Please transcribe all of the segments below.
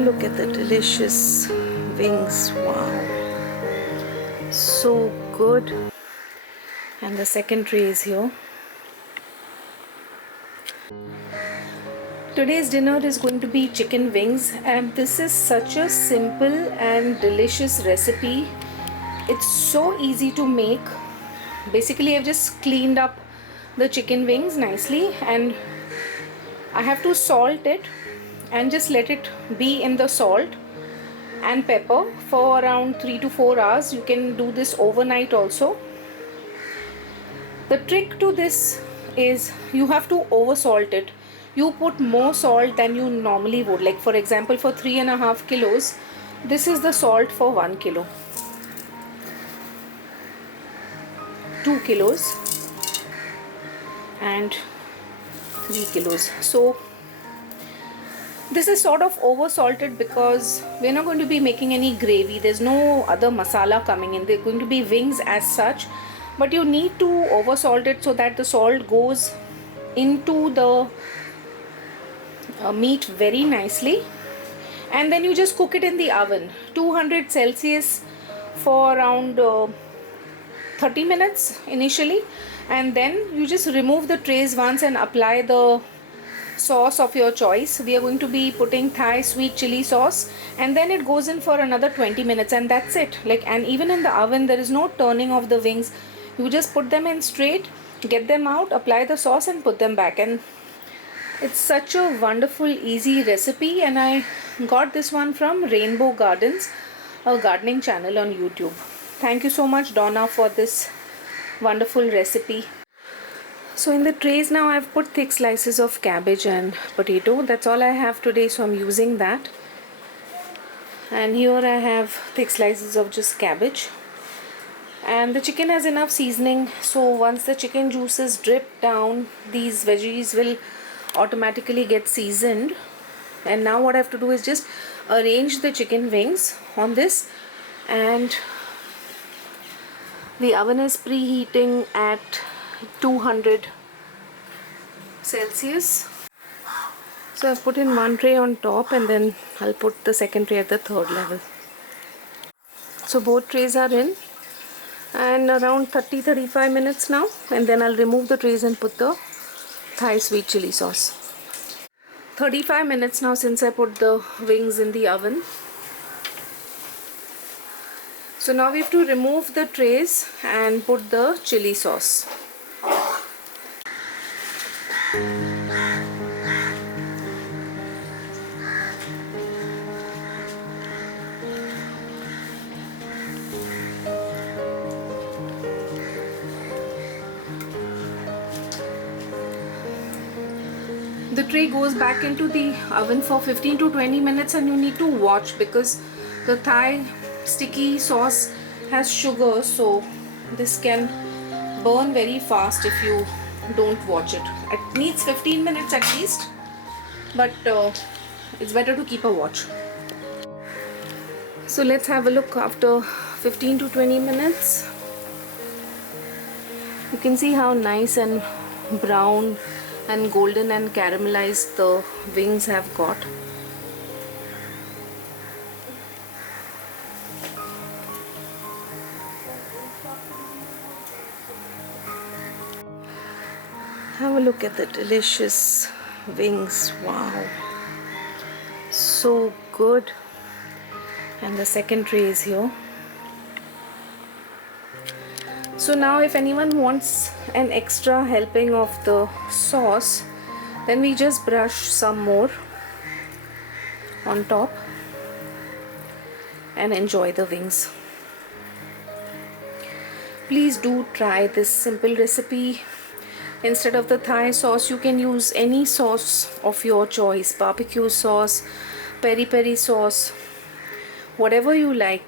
a look at the delicious wings. Wow, so good. And the second tray is here. Today's dinner is going to be chicken wings, and this is such a simple and delicious recipe. It's so easy to make. Basically, I've just cleaned up the chicken wings nicely, and I have to salt it and just let it be in the salt and pepper for around 3 to 4 hours. You can do this overnight also. The trick to this is you have to over salt it. You put more salt than you normally would. Like for example, for 3.5 kilos, this is the salt for 1 kilo. 2 kilos and 3 kilos. So this is sort of over salted because we're not going to be making any gravy. There's no other masala coming in. They're going to be wings as such, but you need to over salt it so that the salt goes into the meat very nicely. And then you just cook it in the oven 200 Celsius for around 30 minutes initially, and then you just remove the trays once and apply the sauce of your choice. We are going to be putting Thai sweet chili sauce, and then it goes in for another 20 minutes, and that's it. Like, and even in the oven there is no turning of the wings. You just put them in straight, get them out, apply the sauce and put them back. And it's such a wonderful easy recipe, and I got this one from Rainbow Gardens, a gardening channel on YouTube. Thank you so much, Donna, for this wonderful recipe. So in the trays now I've put thick slices of cabbage and potato. That's all I have today, so I'm using that. And here I have thick slices of just cabbage. And the chicken has enough seasoning, so once the chicken juices drip down, these veggies will automatically get seasoned. And now what I have to do is just arrange the chicken wings on this, and the oven is preheating at 200 Celsius. So I've put in one tray on top, and then I'll put the second tray at the third level. So both trays are in, and around 30-35 minutes now, and then I'll remove the trays and put the Thai sweet chili sauce. 35 minutes now since I put the wings in the oven. So now we have to remove the trays and put the chili sauce. The tray goes back into the oven for 15 to 20 minutes, and you need to watch because the Thai sticky sauce has sugar, so this can burn very fast if you don't watch it. It needs 15 minutes at least, but it's better to keep a watch. So let's have a look after 15 to 20 minutes. You can see how nice and brown and golden and caramelized the wings have got. Have a look at the delicious wings. Wow, so good. And the second tray is here. So now if anyone wants an extra helping of the sauce, then we just brush some more on top and enjoy the wings. Please do try this simple recipe. Instead of the Thai sauce, you can use any sauce of your choice, barbecue sauce, peri-peri sauce, whatever you like.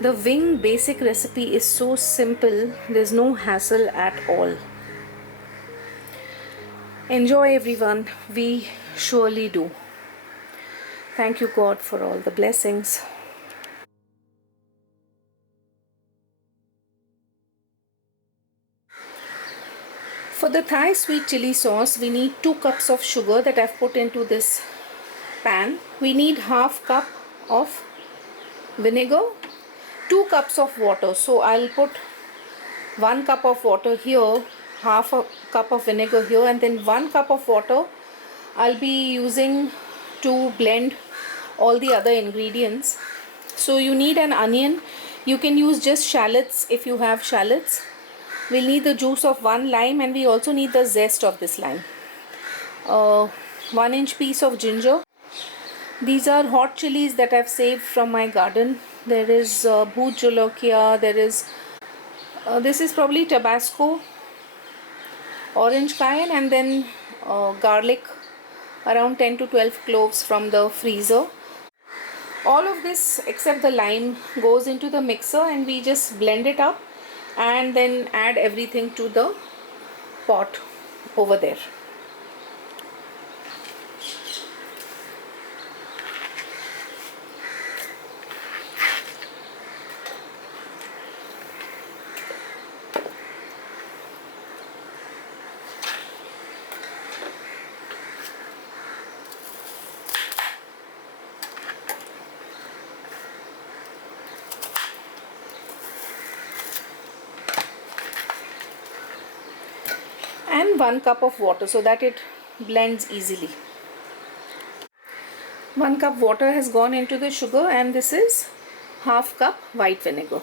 The wing basic recipe is so simple, there's no hassle at all. Enjoy, everyone. We surely do. Thank you, God, for all the blessings. For the Thai sweet chili sauce, we need 2 cups of sugar that I've put into this pan, we need half cup of vinegar, 2 cups of water. So I'll put 1 cup of water here, half a cup of vinegar here, and then 1 cup of water I'll be using to blend all the other ingredients. So you need an onion. You can use just shallots if you have shallots. We'll need the juice of 1 lime, and we also need the zest of this lime. 1-inch piece of ginger. These are hot chilies that I've saved from my garden. There is bhoot jolokia, there is this is probably Tabasco, orange cayenne, and then garlic, around 10 to 12 cloves from the freezer. All of this except the lime goes into the mixer, and we just blend it up and then add everything to the pot over there. And 1 cup of water so that it blends easily. 1 cup water has gone into the sugar, and this is half cup white vinegar.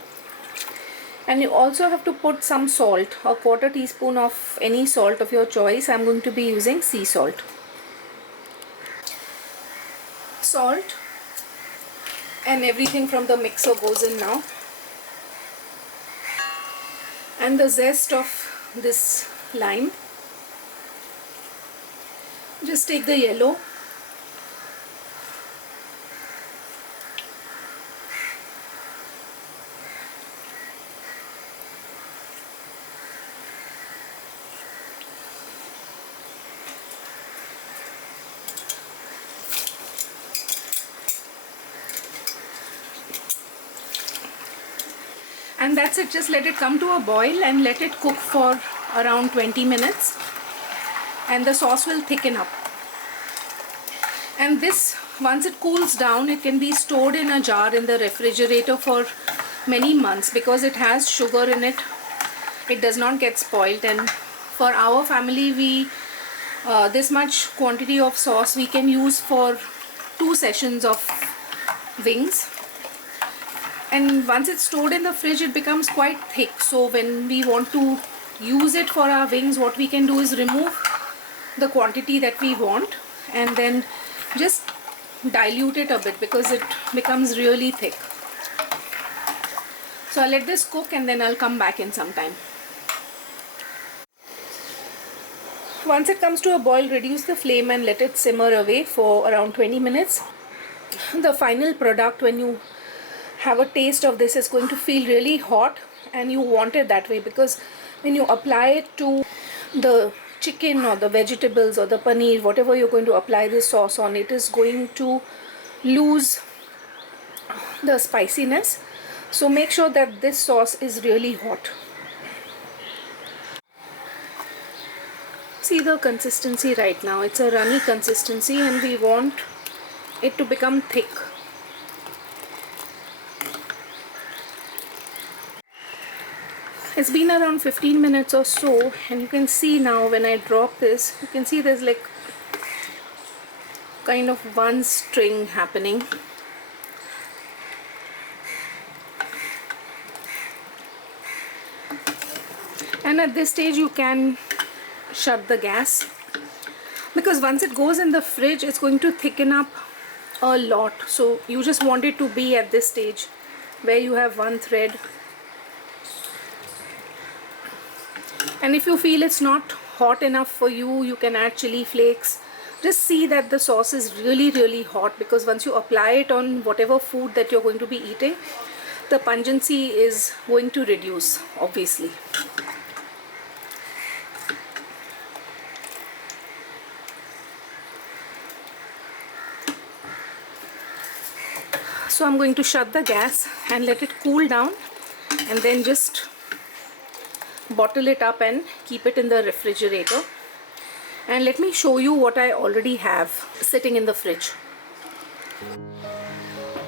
And you also have to put some salt, a 1/4 teaspoon of any salt of your choice. I'm going to be using sea salt. Salt and everything from the mixer goes in now. And the zest of this lime. Just take the yellow, and that's it. Just let it come to a boil and let it cook for around 20 minutes, and the sauce will thicken up. And this, once it cools down, it can be stored in a jar in the refrigerator for many months because it has sugar in it. It does not get spoiled, and for our family, we this much quantity of sauce we can use for 2 sessions of wings. And once it's stored in the fridge, it becomes quite thick. So when we want to use it for our wings, what we can do is remove the quantity that we want and then just dilute it a bit because it becomes really thick. So I'll let this cook and then I'll come back in some time. Once it comes to a boil, reduce the flame and let it simmer away for around 20 minutes. The final product, when you have a taste of this, is going to feel really hot, and you want it that way because when you apply it to the chicken or the vegetables or the paneer, whatever you're going to apply this sauce on, it is going to lose the spiciness. So make sure that this sauce is really hot. See the consistency right now, it's a runny consistency and we want it to become thick. It's been around 15 minutes or so, and you can see now when I drop this, you can see there's like kind of one string happening. And at this stage you can shut the gas because once it goes in the fridge, it's going to thicken up a lot. So you just want it to be at this stage where you have one thread. And if you feel it's not hot enough for you, you can add chili flakes. Just see that the sauce is really hot because once you apply it on whatever food that you're going to be eating, the pungency is going to reduce, obviously. So I'm going to shut the gas and let it cool down and then just bottle it up and keep it in the refrigerator. And let me show you what I already have sitting in the fridge.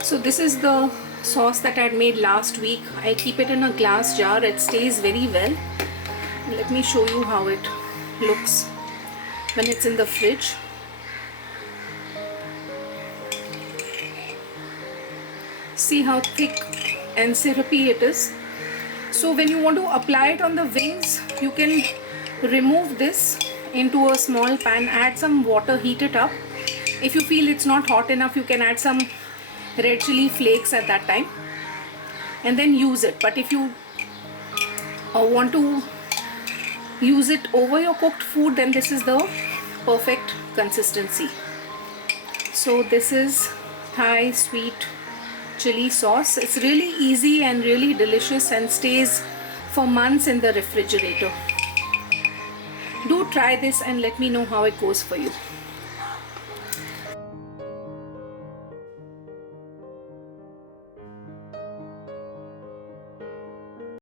So this is the sauce that I had made last week. I keep it in a glass jar. It stays very well. Let me show you how it looks when it's in the fridge. See how thick and syrupy it is. So when you want to apply it on the wings, you can remove this into a small pan, add some water, heat it up. If you feel it's not hot enough, you can add some red chili flakes at that time and then use it. But if you want to use it over your cooked food, then this is the perfect consistency. So this is Thai sweet chili sauce. It's really easy and really delicious and stays for months in the refrigerator. Do try this and let me know how it goes for you.